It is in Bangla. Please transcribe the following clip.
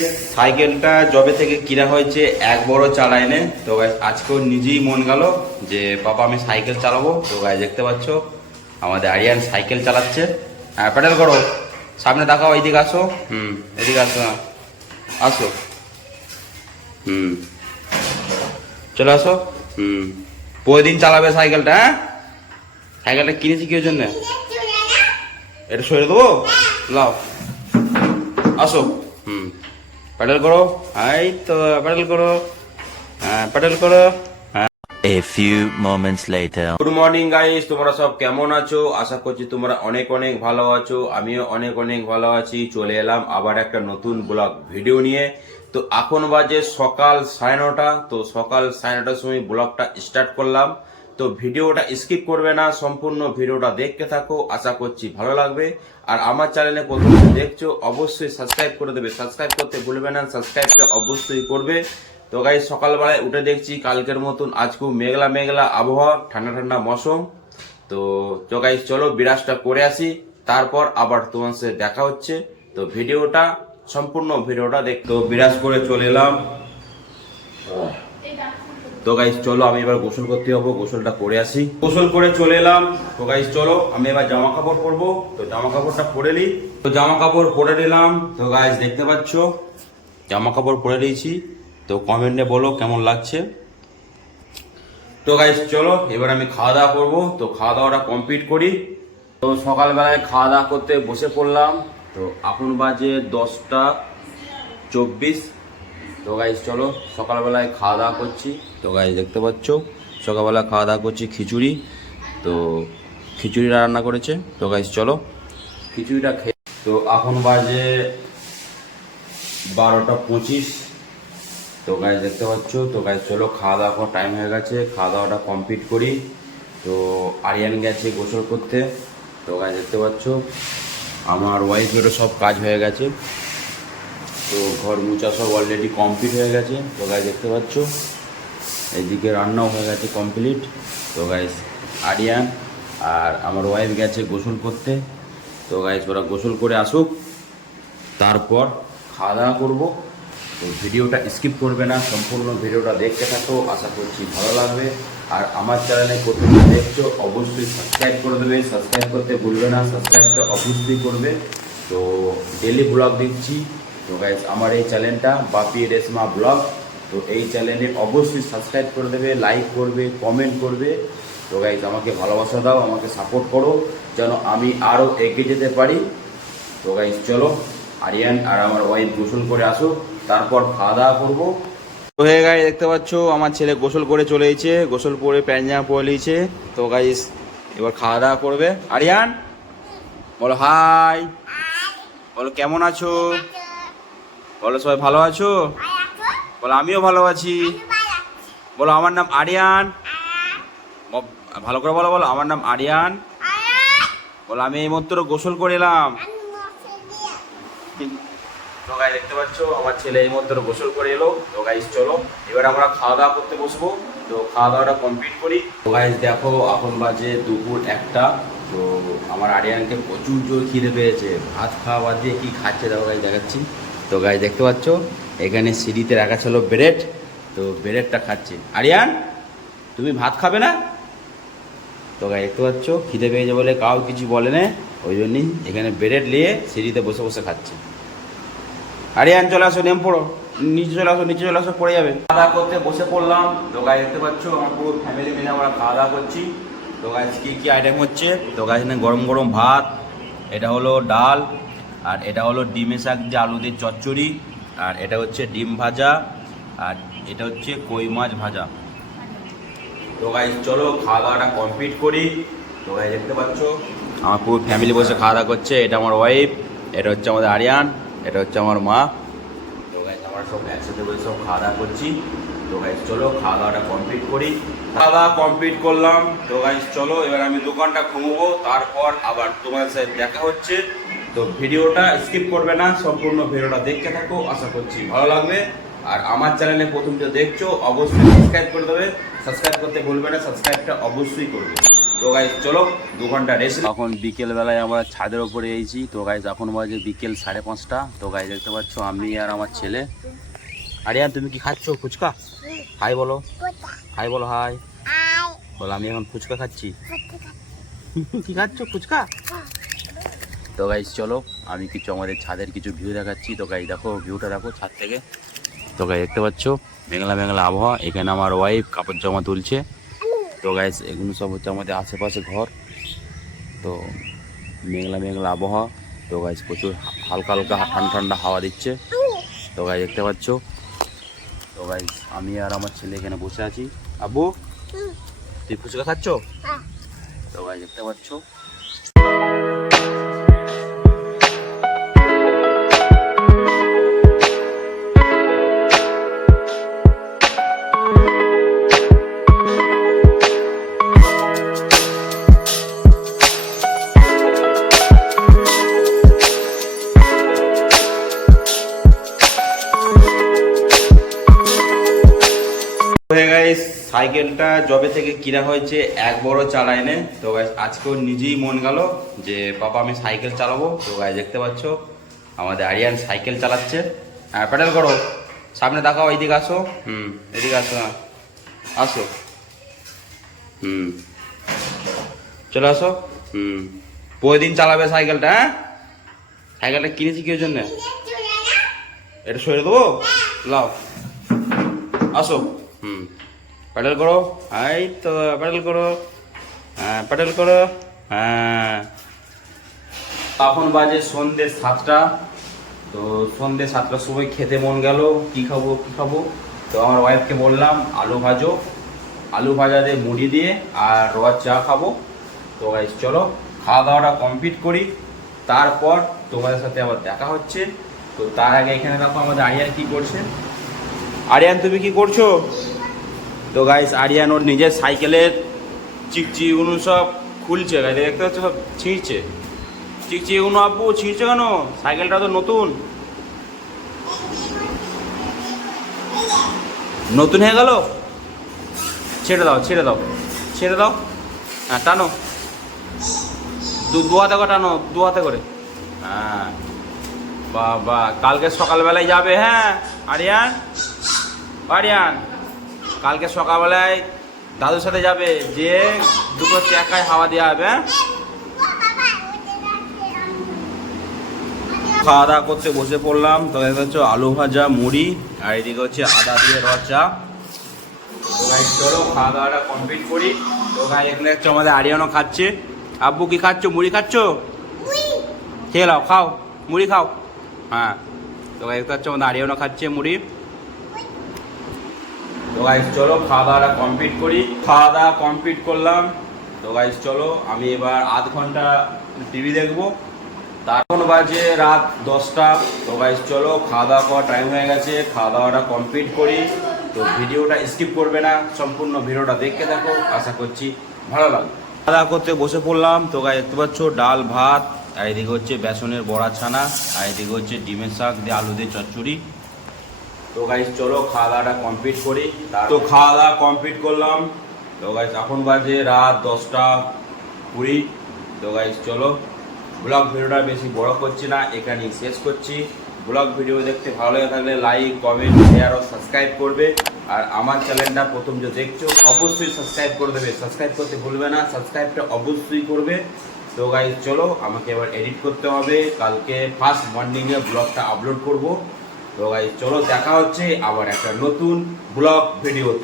সাইকেলটা জবে থেকে কিনা হয়েছে এক বড় চালাই নে তো guys, আজকেও নিজেই মন গেল যে বাবা আমি সাইকেল চালাবো। তো গায়ে দেখতে পাচ্ছ আমাদের আরিয়ান সাইকেল চালাচ্ছে। হ্যাঁ প্যাডেল করো। সামনে দেখাও এইদিকে আসো। হুম এদিকে আসো হ্যাঁ। আসো। হুম। চলে আসো। হুম। প্রতিদিন চালাবে সাইকেলটা হ্যাঁ? সাইকেলটা কিনেছি কি জন্য? এটা সরে দেবো? লাও। আসো। হুম। প্যাডেল করো এই তো প্যাডেল করো হ্যাঁ প্যাডেল করো A few moments later. Good morning guys তোমরা সব কেমন আছো? আশা করছি তোমরা অনেক অনেক ভালো আছো। আমিও অনেক অনেক ভালো আছি। চলে এলাম আবার একটা নতুন ব্লগ ভিডিও নিয়ে। তো এখন বাজে সকাল সাড়ে নটা। তো সকাল সাড়ে নটার সময় ব্লগটা স্টার্ট করলাম। তো ভিডিওটা স্কিপ করবে না, সম্পূর্ণ ভিডিওটা দেখতে থাকো, আশা করছি ভালো লাগবে। আর আমার চ্যানেলে প্রথমে দেখছ, অবশ্যই সাবস্ক্রাইব করে দেবে। সাবস্ক্রাইব করতে ভুলবে না, সাবস্ক্রাইবটা অবশ্যই করবে। তো গাই সকালবেলায় উঠে দেখছি, কালকের মতন আজকেও মেঘলা মেঘলা আবহাওয়া, ঠান্ডা ঠান্ডা মৌসুম। তো তো গাইস চলো বিরাজটা করে আসি। তারপর আবার তোমার সাথে দেখা হচ্ছে। তো ভিডিওটা, সম্পূর্ণ ভিডিওটা দেখতো বিরাজ করে চলে এলাম। তো গাইস চলো আমি এবার গোসল করতে হব গোসলটা করে আসি। গোসল করে চলে এলাম। তো গাইস চলো আমি এবার জামা কাপড় পরবো। তো জামা কাপড়টা পরে নিই। তো জামা কাপড় পরে নিলাম। তো গাইস দেখতে পাচ্ছ? জামা কাপড় পরে নিয়েছি। তো কমেন্টে বলো কেমন লাগছে। তো গাইস চলো এবার আমি খাওয়া দাওয়া করব। তো খাওয়া দাওয়াটা কমপ্লিট করি। তো সকালবেলায় খাওয়া দাওয়া করতে বসে পড়লাম। তো এখন বাজে দশটা চব্বিশ। তো গাইস চলো, সকালবেলায় খাওয়া দাওয়া করছি। তো গাইজ দেখতে পাচ্ছ, সকালবেলা খাওয়া দাওয়া করছি খিচুড়ি। তো খিচুড়ি রান্না করেছে। তো গাইস চলো, খিচুড়িটা খেয়ে তো এখন বাজে বারোটা পঁচিশ। তো গাইজ দেখতে পাচ্ছ, তো গাইজ চলো খাওয়া দাওয়া করার টাইম হয়ে গেছে। খাওয়া দাওয়াটা কমপ্লিট করি। তো আরিয়ান গেছে গোসল করতে। তো গাইস দেখতে পাচ্ছ, আমার ওয়াইফেরও সব কাজ হয়ে গেছে। তো ঘর মুছা সব অলরেডি কমপ্লিট হয়ে গেছে। তো গাইস দেখতে পাচ্ছ? এইদিকে রান্নাও হয়ে গেছে কমপ্লিট তো গাইস আরিয়ান আর আমার ওয়াইফ গেছে গোসল করতে। তো গাইস ওরা গোসল করে আসুক। তারপর খাওয়া দাওয়া করব। তো ভিডিওটা স্কিপ করবে না, সম্পূর্ণ ভিডিওটা দেখতে থাকো। আশা করছি ভালো লাগবে। আর আমার চ্যানেলে প্রথমে দেখছ, অবশ্যই সাবস্ক্রাইব করে দেবে। সাবস্ক্রাইব করতে ভুলবে না সাবস্ক্রাইবটা অবশ্যই করবে। তো ডেলি ব্লগ দিচ্ছি তো গাইজ আমার এই চ্যানেলটা বাপি রেশমা ব্লগ। তো এই চ্যানেলে অবশ্যই সাবস্ক্রাইব করে দেবে লাইক করবে কমেন্ট করবে। তো গাইজ আমাকে ভালোবাসা দাও, আমাকে সাপোর্ট করো, যেন আমি আরও এগিয়ে যেতে পারি। তো গাইজ চলো, আরিয়ান আর আমার ওয়াইফ গোসল করে আসো তারপর খাওয়া দাওয়া করব। তো হয়ে গাই দেখতে পাচ্ছ, আমার ছেলে গোসল করে চলে এসেছে, গোসল পরে প্যান্ট জামা পরে নিয়েছে। তো গাইস এবার খাওয়া দাওয়া করবে। আরিয়ান, বলো হাই বলো, কেমন আছো? বলো, সবাই ভালো আছো? বলো, আমিও ভালো আছি। বলো, আমার নাম আরিয়ান। ভালো করে বলো বলো, আমার নাম আরিয়ান। বলো, আমি এই এইমাত্র গোসল করে এলাম। গাই দেখতে পাচ্ছ, আমার ছেলে এই মধ্যে গোসল করে এলো। তো গাইস চলো, এবার আমরা খাওয়া দাওয়া করতে বসবো। তো খাওয়া দাওয়াটা কমপ্লিট করি। তো গাইস দেখো, এখন বাজে দুপুর একটা। তো আমার আরিয়ানকে প্রচুর জোর খিদে পেয়েছে। ভাত খাওয়া বাদ দিয়ে কি খাচ্ছে, দেখো গাই দেখাচ্ছি। তো গাই দেখতে পাচ্ছ? এখানে সিঁড়িতে রাখা ছিল ব্রেড। তো ব্রেডটা খাচ্ছে। আরিয়ান, তুমি ভাত খাবে না? তো গাই দেখতে পাচ্ছ? খিদে পেয়ে যাবে বলে কাউ কিছু বলে না। ওই জন্যই এখানে ব্রেড নিয়ে সিঁড়িতে বসে বসে খাচ্ছে। আরিয়ান, চলে আসো, নেম পড়ো। নিচে চলে আসো, নিচে চলে আসো, পড়ে যাবে। খাওয়া দাওয়া করতে বসে পড়লাম। তো গাই দেখতে পাচ্ছ? আমার পুরো ফ্যামিলি মিলে আমরা খাওয়া দাওয়া করছি। তো গাছ কী কী আইটেম হচ্ছে? তো গাছ গরম গরম ভাত। এটা হলো ডাল। আর এটা হলো ডিমে শাক যে আলু দিয়ে চচ্চড়ি, আর এটা হচ্ছে ডিম ভাজা, আর এটা হচ্ছে কই মাছ ভাজা। তো গাই চলো খাওয়া দাওয়াটা কমপ্লিট করি। তো গাই দেখতে পাচ্ছ, আমার পুরো ফ্যামিলি বসে খাওয়া দাওয়া করছে। এটা আমার ওয়াইফ এটা হচ্ছে আমাদের আরিয়ান, এটা হচ্ছে আমার মা। তো গাইজ আমরা সব একসাথে বসে সব খাওয়া দাওয়া করছি। তো গাইজ চলো খাওয়া দাওয়াটা কমপ্লিট করি। খাওয়া দাওয়া কমপ্লিট করলাম। তো গাইজ চলো, এবার আমি দোকানটা ঘুমবো তারপর আবার তোমার সাথে দেখা হচ্ছে। তো ভিডিওটা স্কিপ করবে না সম্পূর্ণ ভিডিওটা দেখতে থাকো আশা করছি ভালো লাগবে। আর আমার চ্যানেলে প্রথম যে দেখছ অবশ্যই সাবস্ক্রাইব করে দেবে। সাবস্ক্রাইব করতে ভুলবে না সাবস্ক্রাইবটা অবশ্যই করবে। তো গাইজ চলো দু ঘণ্টা রেস্ট এখন বিকেল বেলায় আমরা ছাদের ওপরে এসেছি। তো গাইজ এখন বাজে বিকেল সাড়ে পাঁচটা। তো গাইজ দেখতে পাচ্ছ আমি আর আমার ছেলে। আরিয়ান তুমি কি খাচ্ছ? ফুচকা? হাই বলো। হাই বলো হাই। বলো আমি এখন ফুচকা খাচ্ছি। কি খাচ্ছ? ফুচকা? তো গাইজ চলো আমি কিছু আমাদের ছাদের কিছু ভিউ দেখাচ্ছি। তো গাইজ দেখো ভিউটা দেখো ছাদ থেকে। তো গাইজ দেখতে পাচ্ছ মেঘলা মেঘলা আবহাওয়া। এখানে আমার ওয়াইফ কাপড় জামা তুলছে। তো গাইজ এগুলো সব হচ্ছে আমাদের আশেপাশে ঘর। তো মেঘলা মেঘলা আবহাওয়া। তো গাইজ প্রচুর হালকা হালকা ঠান্ডা ঠান্ডা হাওয়া দিচ্ছে। তো গাইজ দেখতে পাচ্ছ। তো গাইজ আমি আর আমার ছেলে এখানে বসে আছি। আব্বু তুই ফুচকা খাচ্ছ? তো গাইজ দেখতে পাচ্ছ। সাইকেলটা জবে থেকে কিনা হয়েছে এক বড় চালায় নে তো গাইস আজকেও নিজেই মন গেল যে বাবা আমি সাইকেল চালাবো। তো গাইস দেখতে পাচ্ছ আমাদের আরিয়ান সাইকেল চালাচ্ছে। হ্যাঁ প্যাডেল করো। সামনে তাকাও এইদিকে আসো। হুম এদিকে আসো হ্যাঁ। আসো। হুম। চলে আসো। হুম। প্রতিদিন চালাবে সাইকেলটা হ্যাঁ? সাইকেলটা কিনেছি কি জন্য? এটা সরে দেবো? লাও। আসো। প্যাডেল করো এই তো প্যাডেল করো হ্যাঁ প্যাডেল করো হ্যাঁ এখন বাজে সন্ধ্যে সাতটা। তো সন্ধ্যে সাতটার সময় খেতে মন গেল। কি খাব কি খাব? তো আমার ওয়াইফকে বললাম আলু ভাজো। আলু ভাজা দিয়ে মুড়ি দিয়ে আর রোয়ার চা খাব। তো গাইস চলো খাওয়া দাওয়াটা কমপ্লিট করি। তারপর তোমাদের সাথে আবার দেখা হচ্ছে। তো তার আগে এখানে দেখো আমাদের আরিয়ান কি করছে। আরিয়ান তুমি কি করছ? তো গাইস আরিয়ান ওর নিজের সাইকেলের চিকচিগুলো সব খুলছে গাইতে দেখতে পাচ্ছ, সব ছিঁড়ছে। চিকচিগুলো আপু, ছিঁড়ছে কেন? সাইকেলটা তো নতুন। নতুন হয়ে গেল? ছেড়ে দাও ছেড়ে দাও ছেড়ে দাও। হ্যাঁ টানো। দু হাতে করে টানো, দু হাতে করে। হ্যাঁ। বাবা, কালকে সকালবেলায় যাবে হ্যাঁ আরিয়ান? আরিয়ান? কালকে সকালবেলায় দাদুর সাথে যাবে যে দুটো চাকায় হাওয়া দেওয়া হবে হ্যাঁ? খাওয়া দাওয়া করতে বসে পড়লাম। তো এটা হচ্ছে আলু ভাজা মুড়ি আর এদিকে হচ্ছে আদা দিয়ে রচা। তো ভাই চলো খাওয়া দাওয়াটা কমপ্লিট করি। তো ভাই এখানে হচ্ছে আমাদের আরিয়ানও খাচ্ছে। আব্বু কি খাচ্ছ? মুড়ি খাচ্ছ? খেয়ে নাও খাও। মুড়ি খাও। হ্যাঁ। তো ভাই হচ্ছে আমাদের আরিয়ানও খাচ্ছে মুড়ি। তো গাইস চলো খাওয়া দাওয়াটা কমপ্লিট করি। খাওয়া দাওয়া কমপ্লিট করলাম। তো গাইস চলো, আমি এবার আধ ঘণ্টা টিভি দেখব। তারপর বাজে রাত দশটা। তো গাইস চলো, খাওয়া দাওয়া করার টাইম হয়ে গেছে। খাওয়া দাওয়াটা কমপ্লিট করি। তো ভিডিওটা স্কিপ করবে না। সম্পূর্ণ ভিডিওটা দেখতে থাকো। আশা করছি ভালো লাগবে। খাওয়া দাওয়া করতে বসে পড়লাম। তো গাই দেখতে পাচ্ছ, ডাল, ভাত, আর এদিকে হচ্ছে বেসনের বড়া ছানা, আর এদিকে হচ্ছে ডিমের শাক দিয়ে আলু দিয়ে চচ্চড়ি। তো গাইস চলো খাওয়া দাওয়াটা কমপ্লিট করি। তো খাওয়া দাওয়া কমপ্লিট করলাম। তো গাইস এখন বাজে রাত দশটা কুড়ি। তো গাইস চলো। ব্লগ ভিডিওটা বেশি বড় করছি না, এখানেই শেষ করছি। ব্লগ ভিডিও দেখতে ভালো লেগে থাকলে লাইক কমেন্ট শেয়ার ও সাবস্ক্রাইব করবে। আর আমার চ্যানেলটা প্রথম যে দেখছ, অবশ্যই সাবস্ক্রাইব করে দেবে। সাবস্ক্রাইব করতে ভুলবে না সাবস্ক্রাইবটা অবশ্যই করবে। তো গাইস চলো, আমাকে এবার এডিট করতে হবে। কালকে ফার্স্ট মর্নিংয়ে ব্লগটা আপলোড করব। তো চলো দেখা হচ্ছে আবার একটা নতুন ব্লগ ভিডিওতে